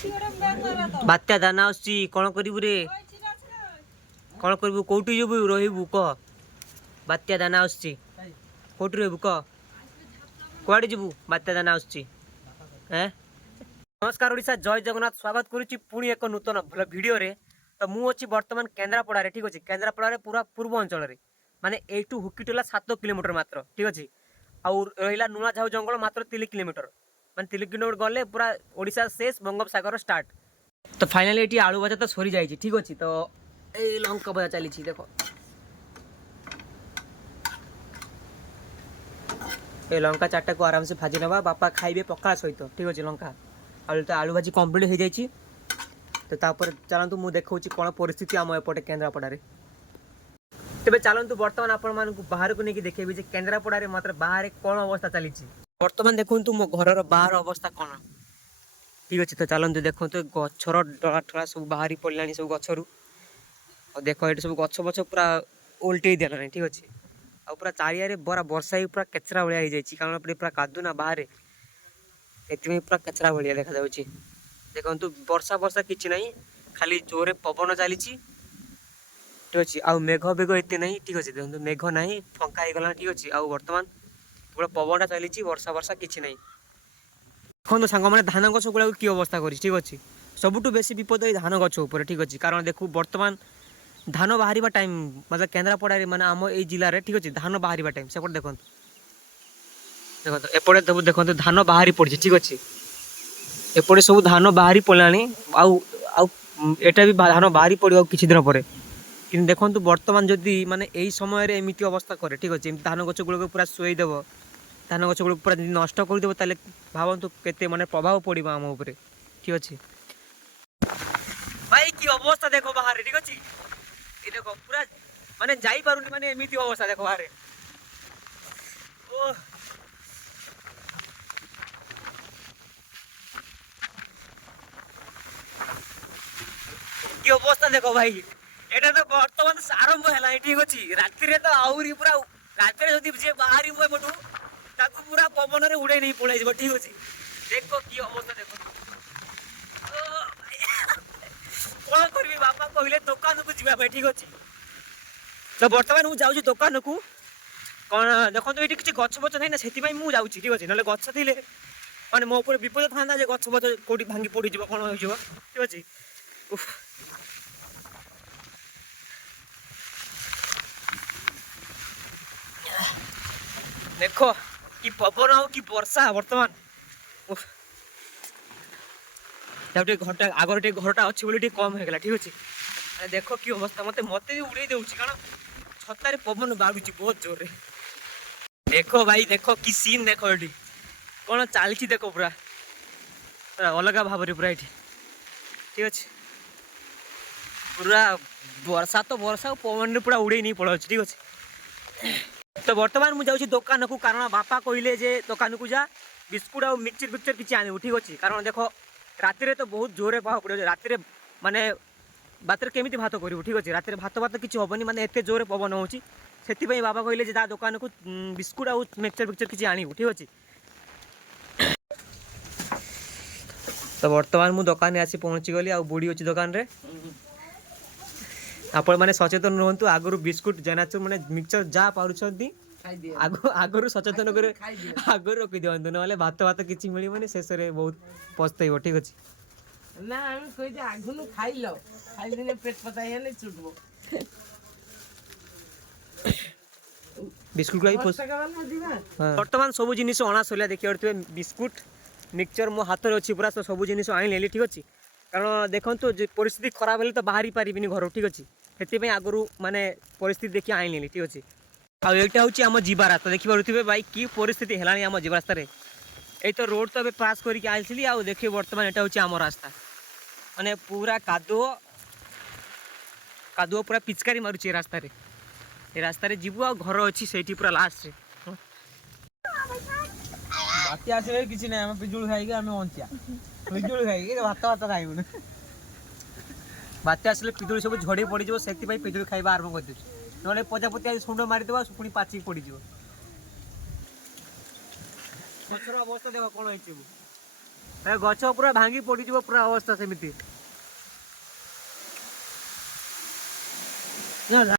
बात्या दाना आसुची कौन करिबु रे कौन करिबु कोठी जेबु रहिबु क बात्या दाना आसुची कोठी रहबु क कुआडे जेबु बात्या दाना आसुची हैं। नमस्कार ओडिशा जय जगन्नाथ स्वागत करुच्ची पुणी एक नूतन भल भिडियो रे। तो मु अच्छी बर्तमान केन्द्रापड़ा रे ठीक अच्छे केन्द्रापड़ा पूरा पूर्व अंचल रे माने एठू हुकीटोला 7 किलोमीटर मात्र ठीक अच्छे आउ रहिला नुआ झाऊ जंगल मात्र 3 किलोमीटर माने 3 किलोमीटर गले पूरा ओडिशा शेष बंगोपसागर स्टार्ट। तो फाइनाली ये आलू भजा तो सरी जाइए ठीक अच्छे। तो ये लंका भजा चली देख ये लंका चार्टा को आराम से भाजी नवा बापा खाइबे पखाड़ सहित ठीक अच्छे लंका आलू तो आलू भाजी कम्प्लीट हो जाइए। तो तापर चलतु मुझे देखा कौन परिस्थिति आम एपटे केन्द्रापड़ा तेज चलतु बर्तमान आपण मानक बाहर को लेकिन देखेबी जे केन्द्रापड़ा मात्र बाहर कौन अवस्था चली बर्तमान देखु मो घर बाहर अवस्था कौन ठीक अच्छे। तो चलतु देखो गचर डला ठला सब बाहरी पड़ा सब गचरू और देख ये सब गछ बछ पूरा उल्टे देलानी ठीक अच्छे आ पूरा चारिया बरा वर्षा ही पूरा केचरा भाया हो जाए कारण पूरा कादू ना बाहर ये पूरा केचरा भाया देखा जाऊँगी। देखो वर्षा वर्षा किसी ना खाली जोरे पवन चली ठीक अच्छे आ मेघ बेघ एत ना ठीक अच्छे देखो मेघ ना फंका हो गला ठीक अच्छे आ बर्तमान पूरा पवनटा चली वर्षा वर्षा किसी ना देखो सांग मैंने धान गछ गुड़ा कि अवस्था कर ठीक अच्छे सबुठ बेसी विपद धान गछ उपर ठीक अच्छे कारण देखो बर्तमान धान बाहर टाइम मतलब केन्द्रापड़ा माने आम ये जिले में ठीक अच्छे धान बाहर टाइम सेपटे देखो देखो एपटे देखो धान बाहरी पड़ी ठीक अच्छे एपटे सब धान बाहरी पड़ानी आटा भी धान बाहरी पड़ो किसी दिन पर कि देखो बर्तमान जदि माने यही समय एमती अवस्था करे ठीक अच्छे धान गछ गुड़ पूरा शोदेव धान गछ गुड़ पूरा नष्ट करदेव ताले भावतु केते माने प्रभाव पड़ो आम उपर ठीक अच्छे। भाई की अवस्था देखो बाहर ठीक अच्छे ये देखो पूरा माने जाई पारुनी माने एमती अवस्था देखो बाहर ओ की अवस्था देखो भाई एटा तो बर्तमान आरंभ है ठीक अच्छे राति तो आहरी पूरा रात जी बाहरी मुझे ताकू पूरा पवन में उड़े नहीं पड़े ठीक अच्छे देखो की अवस्था देखो कौन करी बापा कहले दुकान को जावाई ठीक अच्छे। तो बर्तमान मुझे जाऊँ दुकान को कौन देखो ये किसी गछ बच ना से मुझे ठीक अच्छे ना गछ थी मैंने मो ऊपर विपद था गछ बच कौटी भांगी पड़ कौन हो ठीक अच्छे। देखो कि पवन हो कि वर्षा बर्तमान घरटा आगर घरटा अच्छी कम हो गला ठीक अच्छे देख कि अवस्था मत मत भी उड़े दे कारण छतार पवन बाढ़ुची बहुत जोर देखो भाई देखो कि सीन देखो ये कौन चलती देखो पूरा अलग भाव पूरा ये ठीक अच्छे पूरा वर्षा तो वर्षा पवन पूरा उड़े नहीं पड़ा ठीक अच्छे। तो बर्तमान मुझे जाऊँ दुकान को कारण बापा कहले जे दुकान को जा बिस्कुट और मिक्सचर फिक्सचर किसी आनबू ठीक अच्छे कारण देखो राति तो बहुत जोरे पाव पड़े राति माने बात केमी भात करूँ ठीक अच्छे राति भात भात किसी हेनी माने एत जोरे पवन हो बाबा कहले जे दुकान को बिस्कुट और मिक्सचर फिक्सचर किसी आनबू ठीक अच्छे। तो बर्तमान मुझे दुकान आसी पहुँची गली आ बुढ़ी अच्छी दुकान रे आपण मैंने सचेतन रुहतु आगु बिस्कुट जेनाचुर मैंने मिक्सचर जहाँ पार्टी आगु सचेतन कर आगु रखी दिखाँ ना भात भात किसी मिलने शेष में बहुत पछतब ठीक अच्छे ना आगुन खाइल खाइले पेट पता छुटब बिस्कुट बर्तमान सब जिन अना सरिया देखिए बिस्कुट मिक्सचर मो हाथ में अच्छी पूरा सब जिन आनी ठीक अच्छे कारण देखो परिस्थिति खराब है तो बाहरी पारिनी घर ठीक अच्छे से आगु माने परिस्थिति देखिए आनी ठीक अच्छे। आ यहाँ हूँ आम जीवा रास्ता देखिए भाई कि परिस्थिति है आम जीवा रास्तार ये तो रोड तो पास करके आसली आ देखिए बर्तमान यहाँ हूँ आम रास्ता माने पूरा कादुओ कादुओ पूरा पिचकारी मारुची रास्तार ये रास्तार जीवु आ घर अच्छी से पूरा लास्ट बाकी आसे किसी ना आम पिजुल खाइके आम बंचा पिजुल खाइके भात भात खाइबुन बात आसले पिजुली सब झड़ी पड़ से पिजुली खाଇବା आरंभ कर ना प्रजापति सुंड मारिदेव पुणी पाचिक पड़ गछर अवस्था देख कौन हो गछ पूरा भांगी पड़ीज पूरा अवस्था सेमती